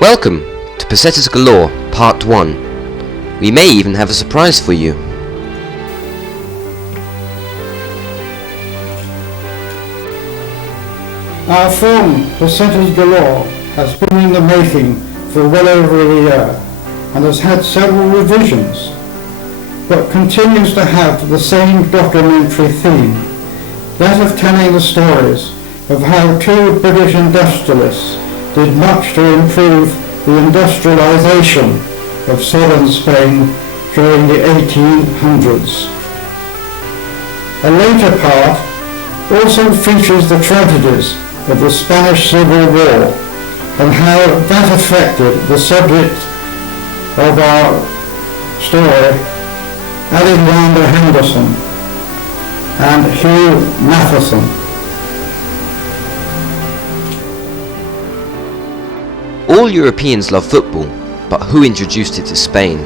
Welcome to Pesetas Galore Part 1. We may even have a surprise for you. Our film Pesetas Galore has been in the making for well over a year and has had several revisions, but continues to have the same documentary theme, that of telling the stories of how two British industrialists did much to improve the industrialization of southern Spain during the 1800s. A later part also features the tragedies of the Spanish Civil War and how that affected the subject of our story, Alexander Henderson and Hugh Matheson. All Europeans love football, but who introduced it to Spain?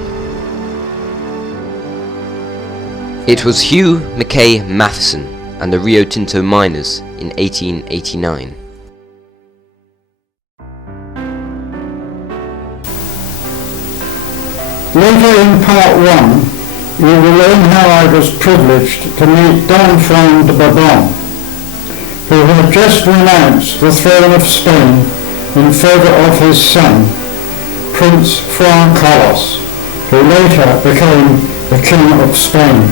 It was Hugh MacKay Matheson and the Rio Tinto miners in 1889. Later in part 1, you will learn how I was privileged to meet Don Juan de Bourbon, who had just renounced the throne of Spain in favour of his son, Prince Juan Carlos, who later became the King of Spain.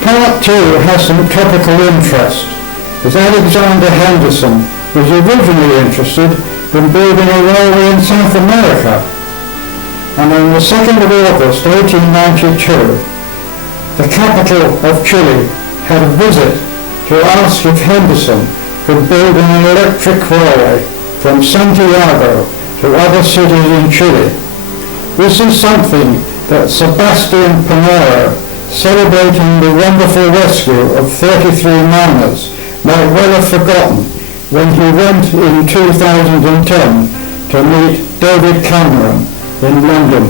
Part 2 has some topical interest, as Alexander Henderson was originally interested in building a railway in South America, and on the 2nd of August 1892, the capital of Chile had a visit to ask if Henderson could build an electric railway from Santiago to other cities in Chile. This is something that Sebastian Pinheiro, celebrating the wonderful rescue of 33 miners, might well have forgotten when he went in 2010 to meet David Cameron in London.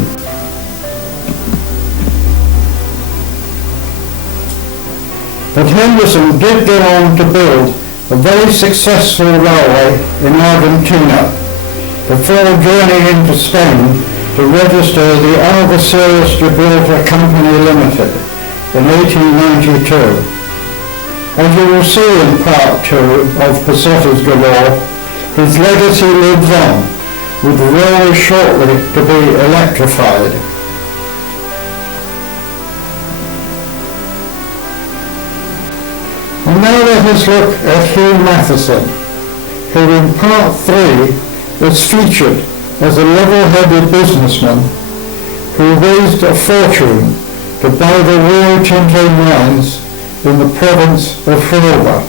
But Henderson did go on to build a very successful railway in Argentina before journeying into Spain to register the Algeciras Gibraltar Company Limited in 1892. As you will see in part 2 of Pesetas Galore, his legacy lives on, with the railway shortly to be electrified. And now let us look at Hugh Matheson, who in part 3 was featured as a level-headed businessman who raised a fortune to buy the Rio Tinto mines in the province of Huelva.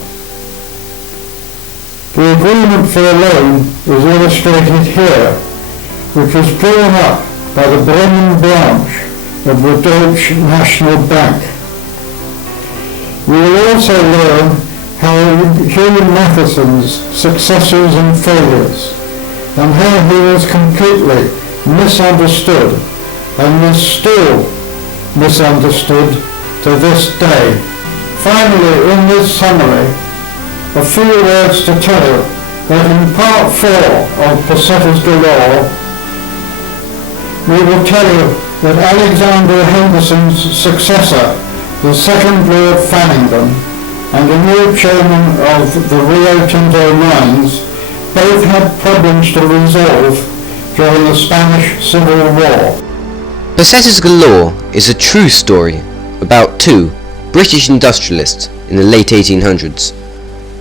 The agreement for a loan is illustrated here, which was drawn up by the Bremen branch of the Deutsche National Bank. We will also learn how Hugh Matheson's successes and failures, and how he was completely misunderstood and is still misunderstood to this day. Finally, in this summary, a few words to tell you that in part 4 of Pesetas Galore, we will tell you that Alexander Henderson's successor, the second Lord Fannington, and the new chairman of the Rio Tinto mines both had problems to resolve during the Spanish Civil War. Pesetas Galore is a true story about two British industrialists in the late 1800s.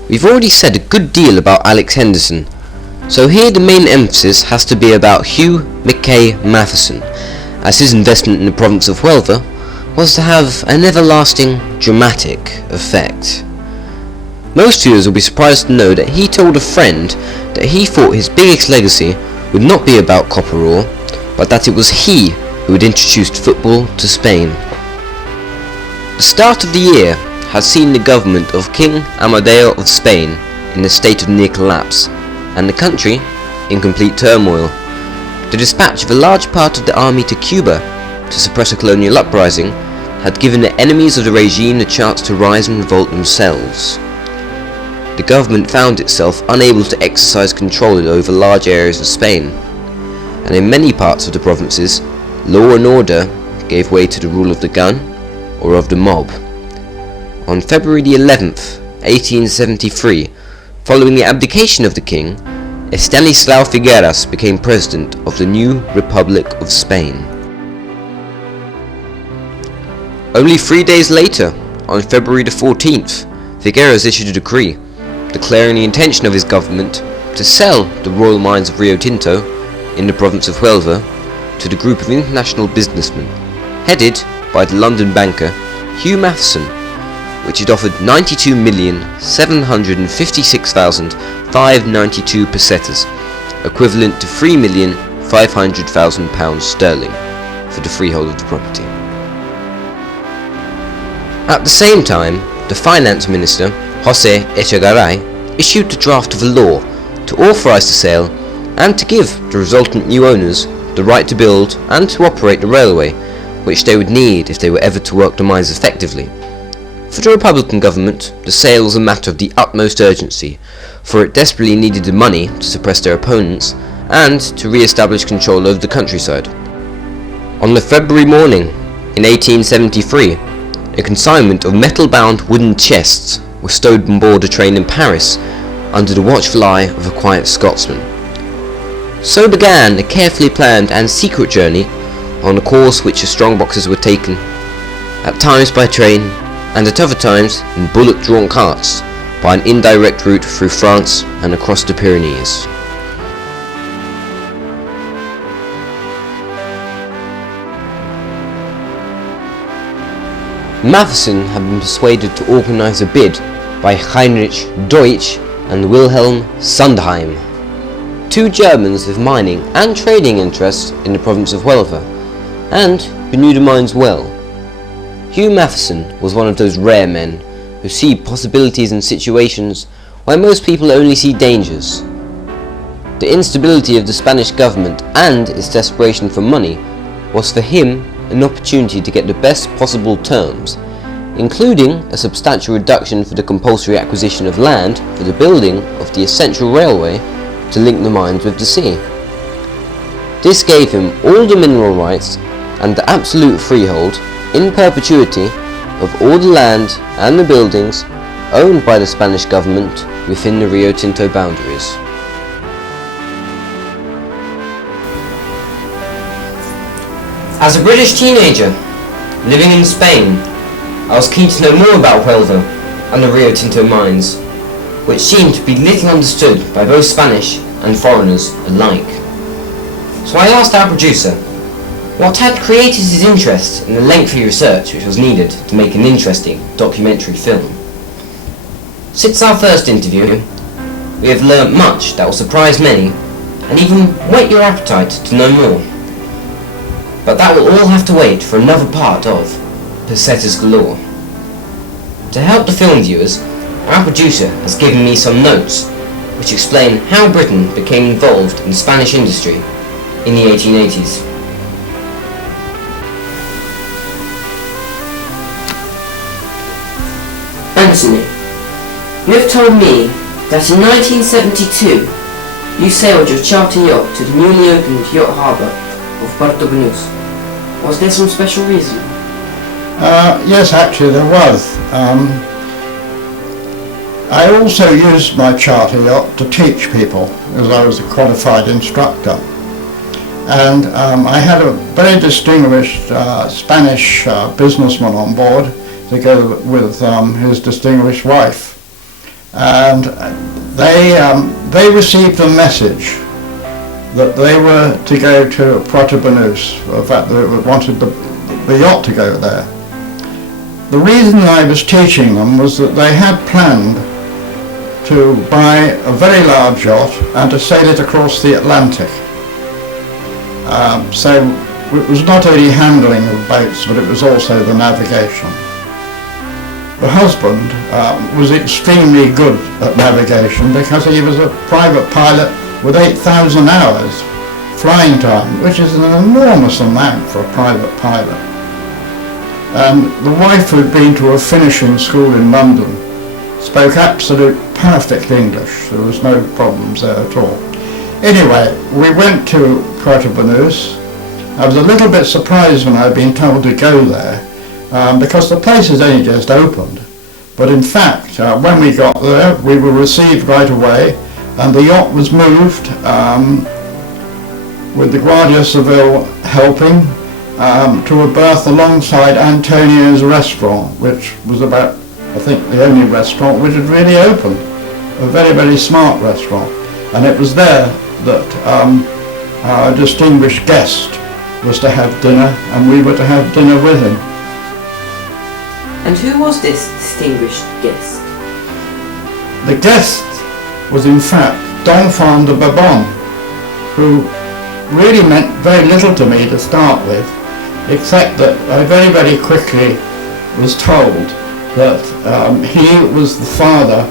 We've already said a good deal about Alex Henderson, so here the main emphasis has to be about Hugh MacKay Matheson, as his investment in the province of Huelva was to have an everlasting, dramatic effect. Most viewers will be surprised to know that he told a friend that he thought his biggest legacy would not be about copper ore, but that it was he who had introduced football to Spain. The start of the year has seen the government of King Amadeo of Spain in a state of near collapse, and the country in complete turmoil. The dispatch of a large part of the army to Cuba to suppress a colonial uprising had given the enemies of the regime the chance to rise and revolt themselves. The government found itself unable to exercise control over large areas of Spain, and in many parts of the provinces, law and order gave way to the rule of the gun or of the mob. On February the 11th, 1873, following the abdication of the king, Estanislao Figueras became president of the new Republic of Spain. Only 3 days later, on February the 14th, Figueras issued a decree declaring the intention of his government to sell the royal mines of Rio Tinto in the province of Huelva to the group of international businessmen headed by the London banker Hugh Matheson, which had offered 92,756,592 pesetas, equivalent to £3,500,000 sterling, for the freehold of the property. At the same time, the finance minister, José Echegaray, issued the draft of a law to authorise the sale and to give the resultant new owners the right to build and to operate the railway, which they would need if they were ever to work the mines effectively. For the Republican government, the sale was a matter of the utmost urgency, for it desperately needed the money to suppress their opponents and to re-establish control over the countryside. On the February morning in 1873, a consignment of metal-bound wooden chests was stowed on board a train in Paris under the watchful eye of a quiet Scotsman. So began a carefully planned and secret journey on a course which the strongboxers were taken, at times by train and at other times in bullock-drawn carts, by an indirect route through France and across the Pyrenees. Matheson had been persuaded to organise a bid by Heinrich Deutsch and Wilhelm Sundheim, two Germans with mining and trading interests in the province of Huelva, and who knew the mines well. Hugh Matheson was one of those rare men who see possibilities in situations where most people only see dangers. The instability of the Spanish government and its desperation for money was for him an opportunity to get the best possible terms, including a substantial reduction for the compulsory acquisition of land for the building of the essential railway to link the mines with the sea. This gave him all the mineral rights and the absolute freehold in perpetuity of all the land and the buildings owned by the Spanish government within the Rio Tinto boundaries. As a British teenager living in Spain, I was keen to know more about Huelva and the Rio Tinto mines, which seemed to be little understood by both Spanish and foreigners alike. So I asked our producer what had created his interest in the lengthy research which was needed to make an interesting documentary film. Since our first interview, we have learnt much that will surprise many and even whet your appetite to know more. But that will all have to wait for another part of Pesetas Galore. To help the film viewers, our producer has given me some notes which explain how Britain became involved in Spanish industry in the 1880s. Anthony, you have told me that in 1972 you sailed your charter yacht to the newly opened yacht harbour of Puerto Banús. Was there some special reason? Yes, actually there was. I also used my charter yacht to teach people, as I was a qualified instructor. And I had a very distinguished Spanish businessman on board, together with his distinguished wife. And they received a message that they were to go to Puerto Banús. In fact, they wanted the yacht to go there. The reason I was teaching them was that they had planned to buy a very large yacht and to sail it across the Atlantic. So it was not only handling of boats, but it was also the navigation. The husband was extremely good at navigation because he was a private pilot with 8,000 hours flying time, which is an enormous amount for a private pilot. And the wife, who had been to a finishing school in London, spoke absolute perfect English. There was no problems there at all. Anyway, we went to Puerto Banús. I was a little bit surprised when I'd been told to go there, because the place had only just opened. But in fact, when we got there, we were received right away, and the yacht was moved with the Guardia Civil helping to a berth alongside Antonio's restaurant, which was about, I think, the only restaurant which had really opened. A very, very smart restaurant. And it was there that our distinguished guest was to have dinner, and we were to have dinner with him. And who was this distinguished guest? The guest was in fact Don Juan de Bourbon, who really meant very little to me to start with, except that I very, very quickly was told that he was the father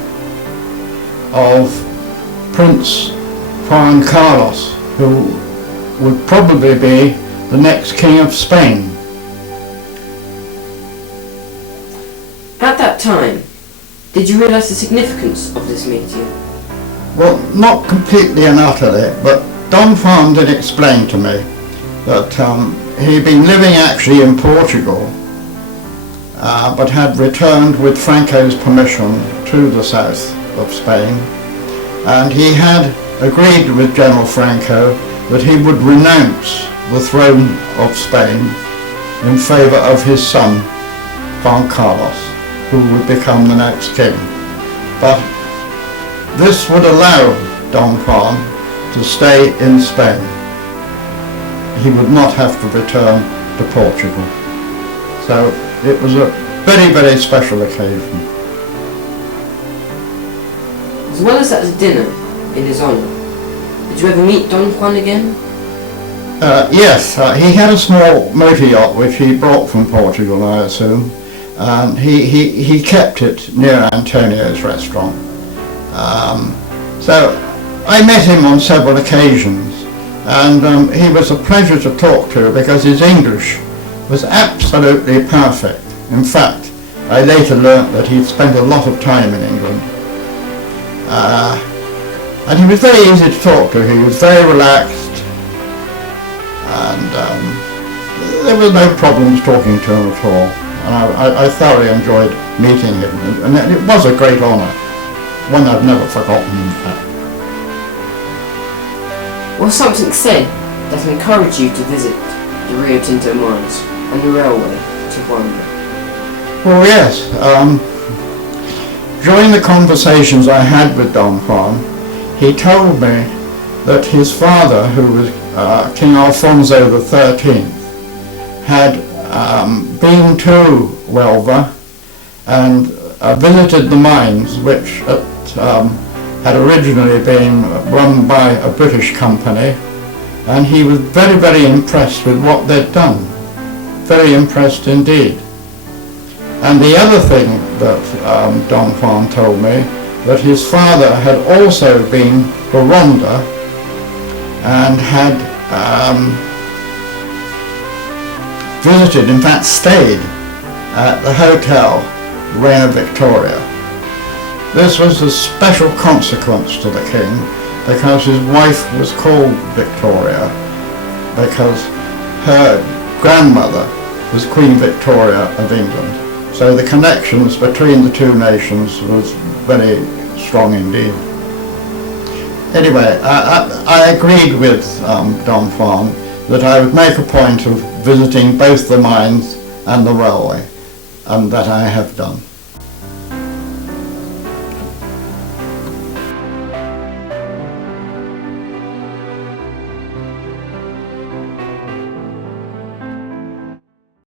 of Prince Juan Carlos, who would probably be the next King of Spain. At that time, did you realise the significance of this meeting? Well, not completely and utterly, but Don Juan did explain to me that he'd been living actually in Portugal, but had returned with Franco's permission to the south of Spain, and he had agreed with General Franco that he would renounce the throne of Spain in favour of his son, Juan Carlos, who would become the next king. But this would allow Don Juan to stay in Spain. He would not have to return to Portugal. So it was a very, very special occasion. As well as that dinner in his honour, did you ever meet Don Juan again? Yes, he had a small motor yacht which he brought from Portugal, I assume, and he kept it near Antonio's restaurant. So I met him on several occasions, and he was a pleasure to talk to because his English was absolutely perfect. In fact, I later learnt that he'd spent a lot of time in England. And he was very easy to talk to. He was very relaxed, and there were no problems talking to him at all. And I thoroughly enjoyed meeting him, and it was a great honour, one I've never forgotten, in fact. Was something said that encouraged you to visit the Rio Tinto mines and the railway to Guaranda? Well, yes. During the conversations I had with Don Juan, he told me that his father, who was King Alfonso XIII, had been to Huelva and visited the mines, which had originally been run by a British company, and he was very, very impressed with what they'd done. Very impressed indeed. And the other thing that Don Juan told me, that his father had also been to Ronda and had visited, in fact stayed, at the Hotel Reina Victoria. This was a special consequence to the king because his wife was called Victoria because her grandmother was Queen Victoria of England. So the connections between the two nations was very strong indeed. Anyway, I agreed with Don Juan that I would make a point of visiting both the mines and the railway, and that I have done.